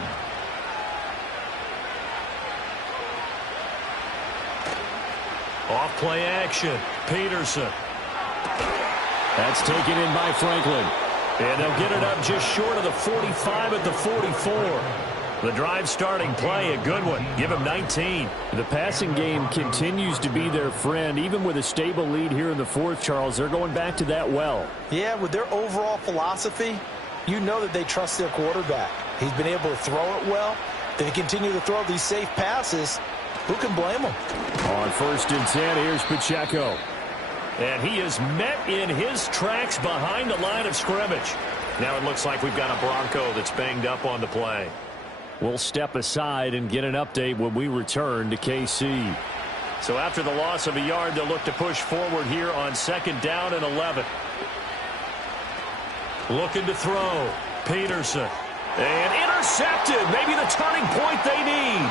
Off play action. Peterson. That's taken in by Franklin. And they'll get it up just short of the 45 at the 44. The drive starting play, a good one. Give him 19. The passing game continues to be their friend. Even with a stable lead here in the 4th, Charles, they're going back to that well. Yeah, with their overall philosophy, you know that they trust their quarterback. He's been able to throw it well. They continue to throw these safe passes. Who can blame them? On 1st and 10, here's Pacheco. And he is met in his tracks behind the line of scrimmage. Now it looks like we've got a Bronco that's banged up on the play. We'll step aside and get an update when we return to KC. So after the loss of a yard, they'll look to push forward here on 2nd down and 11. Looking to throw. Peterson. And intercepted. Maybe the turning point they need.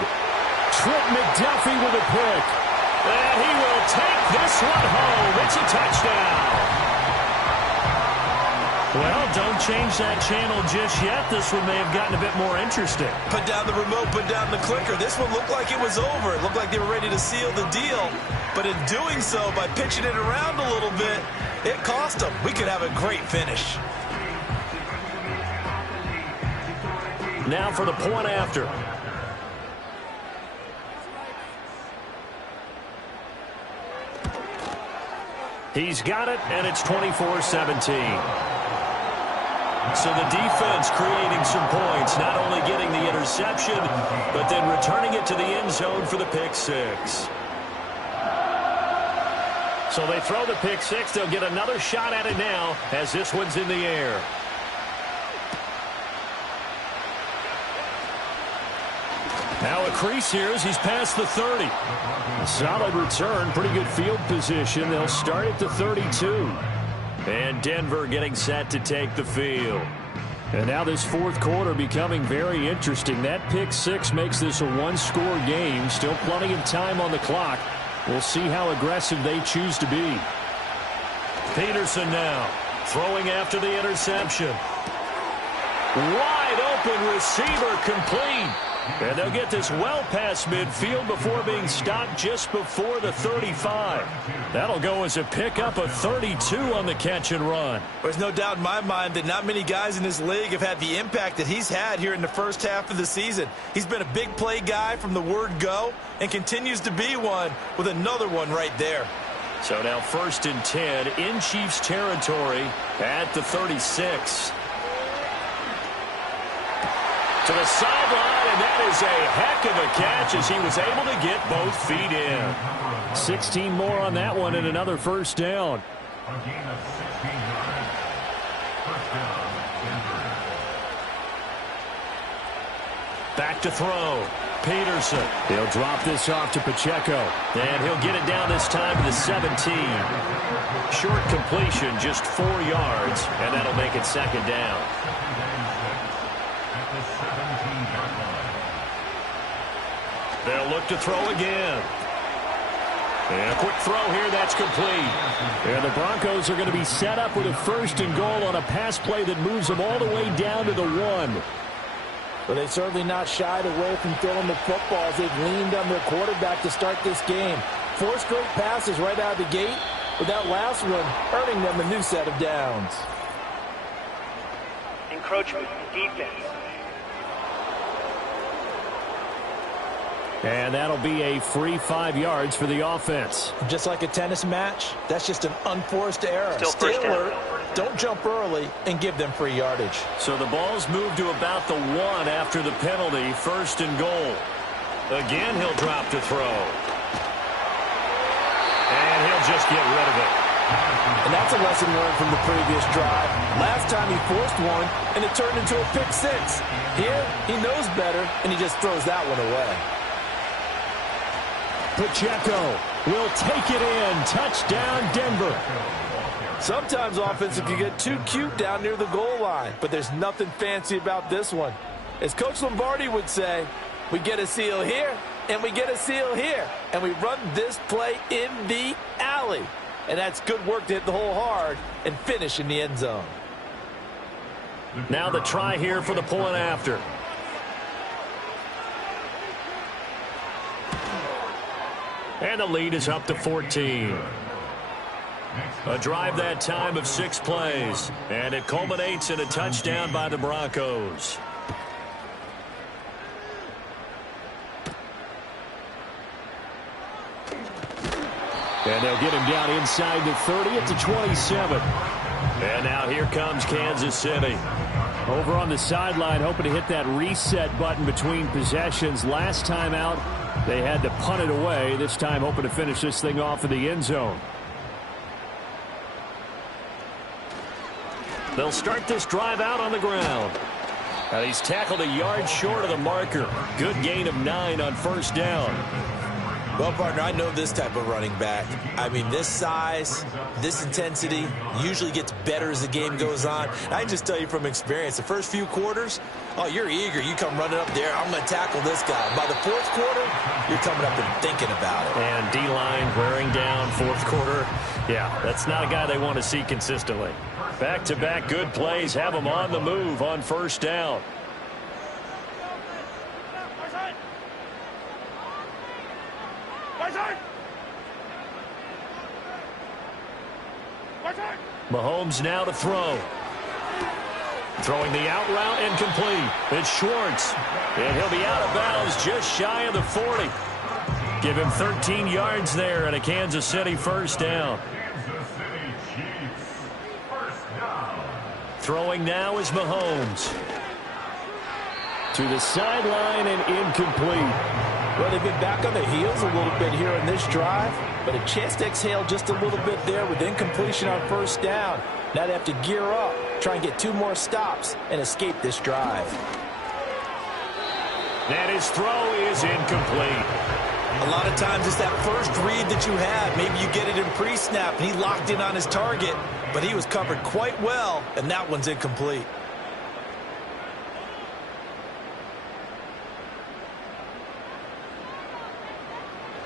Trent McDuffie with a pick. And he will take this one home. It's a touchdown. Well, don't change that channel just yet. This one may have gotten a bit more interesting. Put down the remote, put down the clicker. This one looked like it was over. It looked like they were ready to seal the deal. But in doing so, by pitching it around a little bit, it cost them. We could have a great finish. Now for the point after. He's got it, and it's 24-17. So the defense creating some points, not only getting the interception, but then returning it to the end zone for the pick six. So they throw the pick six. They'll get another shot at it now as this one's in the air. Now a crease here as he's past the 30. A solid return, pretty good field position. They'll start at the 32. And Denver getting set to take the field. And now this 4th quarter becoming very interesting. That pick six makes this a one-score game. Still plenty of time on the clock. We'll see how aggressive they choose to be. Peterson now throwing after the interception. Wide open receiver complete. And they'll get this well past midfield before being stopped just before the 35. That'll go as a pickup of 32 on the catch and run. There's no doubt in my mind that not many guys in this league have had the impact that he's had here in the first half of the season. He's been a big play guy from the word go and continues to be one with another one right there. So now 1st and 10 in Chiefs territory at the 36. To the sideline, and that is a heck of a catch as he was able to get both feet in. 16 more on that one and another first down. A gain of 16 yards. First down, Denver. Back to throw. Peterson. He'll drop this off to Pacheco. And he'll get it down this time to the 17. Short completion, just 4 yards, and that'll make it second down. At the 17-yard line. They'll look to throw again. And a quick throw here, that's complete. And the Broncos are going to be set up with a 1st and goal on a pass play that moves them all the way down to the 1. But they certainly not shied away from throwing the football as they've leaned on their quarterback to start this game. 4 straight passes right out of the gate, with that last one earning them a new set of downs. Encroachment, defense. And that'll be a free 5 yards for the offense. Just like a tennis match, that's just an unforced error. Still Stay first down. alert, don't jump early, and give them free yardage. So the ball's moved to about the 1 after the penalty, 1st and goal. Again, he'll drop to throw. And he'll just get rid of it. And that's a lesson learned from the previous drive. Last time he forced one, and it turned into a pick 6. Here, he knows better, and he just throws that one away. Pacheco will take it in. Touchdown, Denver. Sometimes offenses can get too cute down near the goal line, but there's nothing fancy about this one. As Coach Lombardi would say, we get a seal here, and we get a seal here, and we run this play in the alley. And that's good work to hit the hole hard and finish in the end zone. Now the try here for the point after. And the lead is up to 14. A drive that time of 6 plays. And it culminates in a touchdown by the Broncos. And they'll get him down inside the 30 at the 27. And now here comes Kansas City. Over on the sideline, hoping to hit that reset button between possessions. Last time out, they had to punt it away. This time hoping to finish this thing off in the end zone. They'll start this drive out on the ground. And he's tackled a yard short of the marker. Good gain of 9 on 1st down. Well, partner, I know this type of running back. I mean, this size, this intensity usually gets better as the game goes on. I can just tell you from experience, the first few quarters, oh, you're eager. You come running up there, I'm going to tackle this guy. By the 4th quarter, you're coming up and thinking about it. And D-line wearing down 4th quarter. Yeah, that's not a guy they want to see consistently. Back-to-back good plays have them on the move on 1st down. Mahomes now to throw. Throwing the out route incomplete. It's Schwartz. And he'll be out of bounds just shy of the 40. Give him 13 yards there and a Kansas City 1st down. Kansas City Chiefs. First down. Throwing now is Mahomes. To the sideline and incomplete. Well, they've been back on their heels a little bit here in this drive, but a chance to exhale just a little bit there with incompletion on 1st down. Now they have to gear up, try and get 2 more stops, and escape this drive. And his throw is incomplete. A lot of times it's that first read that you have. Maybe you get it in pre-snap, and he locked in on his target, but he was covered quite well, and that one's incomplete.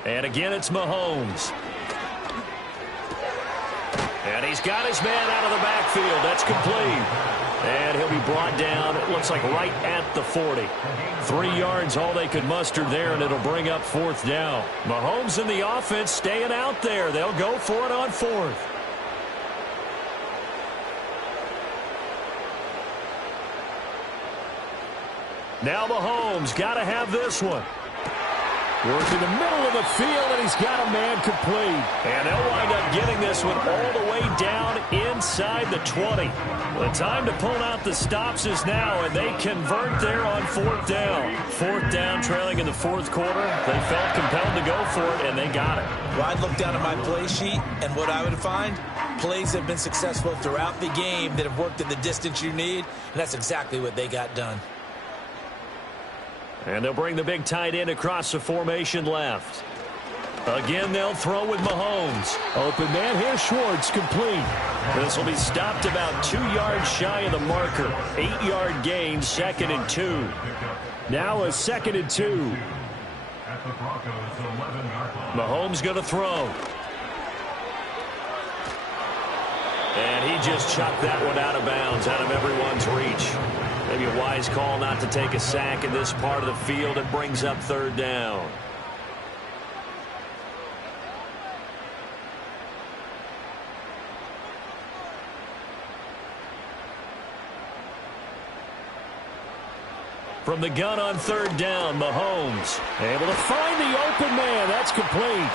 And again, it's Mahomes. And he's got his man out of the backfield. That's complete. And he'll be brought down, it looks like right at the 40. 3 yards, all they could muster there, and it'll bring up 4th down. Mahomes and the offense staying out there. They'll go for it on 4th. Now Mahomes got to have this one. Working the middle of the field, and he's got a man complete. And they'll wind up getting this one all the way down inside the 20. The time to pull out the stops is now, and they convert there on 4th down. 4th down, trailing in the 4th quarter. They felt compelled to go for it, and they got it. Well, I'd look down at my play sheet, and what I would find, plays have been successful throughout the game that have worked in the distance you need, and that's exactly what they got done. And they'll bring the big tight end across the formation left. Again, they'll throw with Mahomes. Open man here, Schwartz, complete. This will be stopped about 2 yards shy of the marker. 8-yard gain, 2nd and 2. Now a 2nd and 2. At the Broncos' 11-yard line. Mahomes going to throw. And he just chucked that one out of bounds, out of everyone's reach. Maybe a wise call not to take a sack in this part of the field. It brings up 3rd down. From the gun on 3rd down, Mahomes Able to find the open man. That's complete.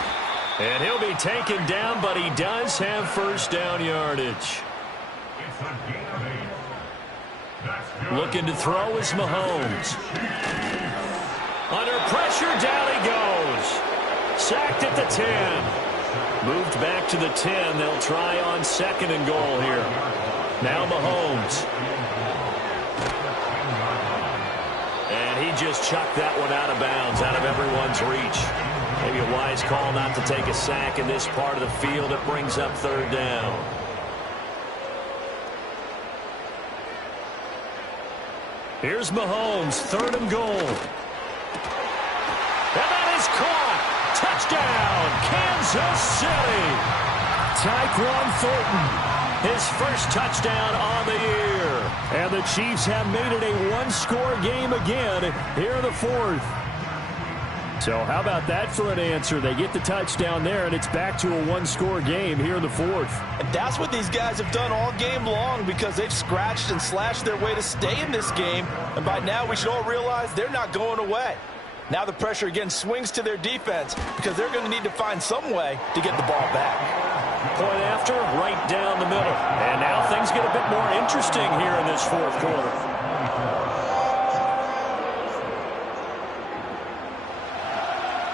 And he'll be taken down, but he does have 1st down yardage. It's a gain of 8. Looking to throw is Mahomes. Under pressure, down he goes. Sacked at the 10. Moved back to the 10. They'll try on 2nd and goal here. Now Mahomes. And he just chucked that one out of bounds, out of everyone's reach. Maybe a wise call not to take a sack in this part of the field. It brings up 3rd down. Here's Mahomes, 3rd and goal. And that is caught. Touchdown, Kansas City. Tyquan Thornton. His first touchdown on the year. And the Chiefs have made it a one-score game again here in the 4th. So how about that for an answer? They get the touchdown there, and it's back to a one-score game here in the 4th. And that's what these guys have done all game long, because they've scratched and slashed their way to stay in this game. And by now, we should all realize they're not going away. Now the pressure again swings to their defense, because they're going to need to find some way to get the ball back. Point after, right down the middle. And now things get a bit more interesting here in this 4th quarter.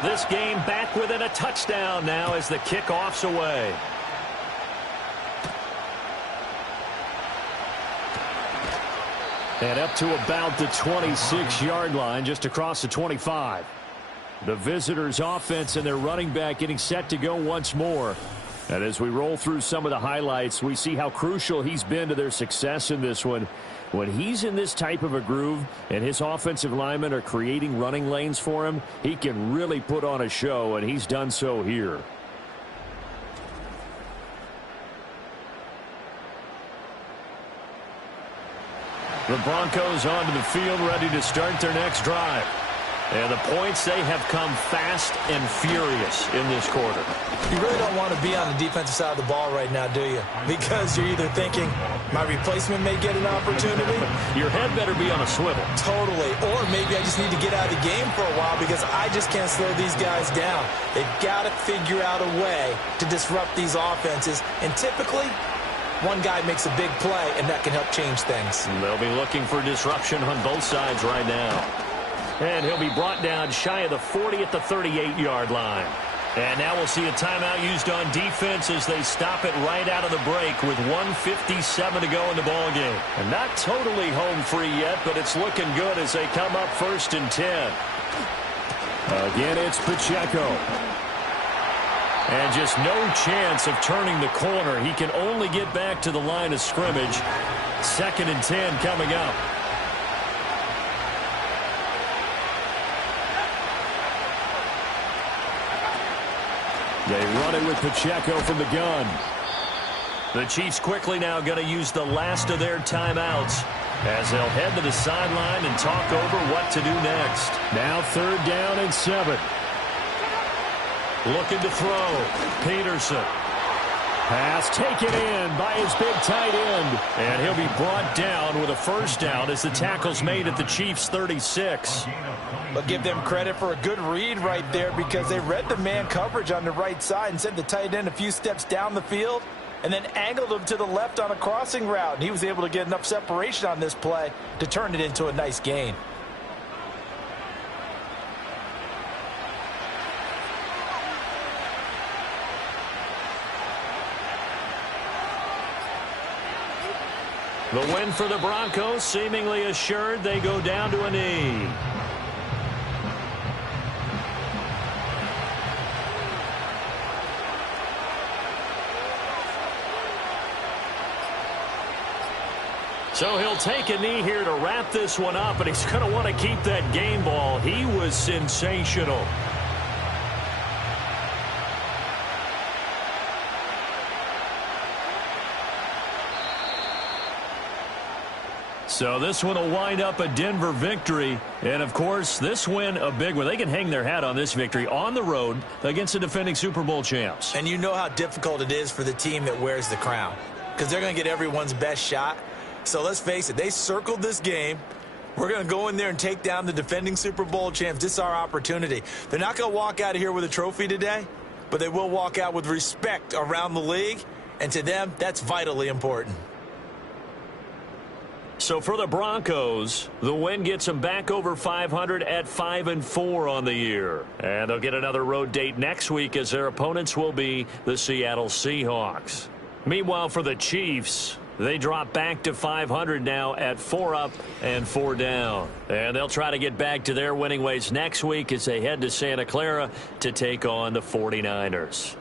This game back within a touchdown now as the kickoff's away. And up to about the 26-yard line, just across the 25. The visitors' offense and their running back getting set to go once more. And as we roll through some of the highlights, we see how crucial he's been to their success in this one. When he's in this type of a groove and his offensive linemen are creating running lanes for him, he can really put on a show, and he's done so here. The Broncos onto the field, ready to start their next drive. And the points, they have come fast and furious in this quarter. You really don't want to be on the defensive side of the ball right now, do you? Because you're either thinking, my replacement may get an opportunity. Your head better be on a swivel. Totally. Or maybe I just need to get out of the game for a while because I just can't slow these guys down. They've got to figure out a way to disrupt these offenses. And typically, one guy makes a big play, and that can help change things. They'll be looking for disruption on both sides right now. And he'll be brought down shy of the 40 at the 38-yard line. And now we'll see a timeout used on defense as they stop it right out of the break with 1:57 to go in the ballgame. And not totally home free yet, but it's looking good as they come up 1st and 10. Again, it's Pacheco. And just no chance of turning the corner. He can only get back to the line of scrimmage. 2nd and 10 coming up. They run it with Pacheco from the gun. The Chiefs quickly now going to use the last of their timeouts as they'll head to the sideline and talk over what to do next. Now 3rd down and 7. Looking to throw. Peterson. Pass taken in by his big tight end. And he'll be brought down with a first down as the tackle's made at the Chiefs' 36. But give them credit for a good read right there because they read the man coverage on the right side and sent the tight end a few steps down the field and then angled him to the left on a crossing route. And he was able to get enough separation on this play to turn it into a nice gain. The win for the Broncos seemingly assured. They go down to a knee. So he'll take a knee here to wrap this one up, and he's going to want to keep that game ball. He was sensational. So this one will wind up a Denver victory. And, of course, this win a big one. They can hang their hat on this victory on the road against the defending Super Bowl champs. And you know how difficult it is for the team that wears the crown because they're going to get everyone's best shot. So let's face it, they circled this game. We're going to go in there and take down the defending Super Bowl champs. This is our opportunity. They're not going to walk out of here with a trophy today, but they will walk out with respect around the league. And to them, that's vitally important. So for the Broncos, the win gets them back over 500 at 5-4 on the year. And they'll get another road date next week as their opponents will be the Seattle Seahawks. Meanwhile, for the Chiefs, they drop back to 500 now at 4 up and 4 down. And they'll try to get back to their winning ways next week as they head to Santa Clara to take on the 49ers.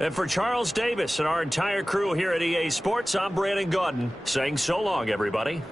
And for Charles Davis and our entire crew here at EA Sports, I'm Brandon Gaudin saying so long, everybody.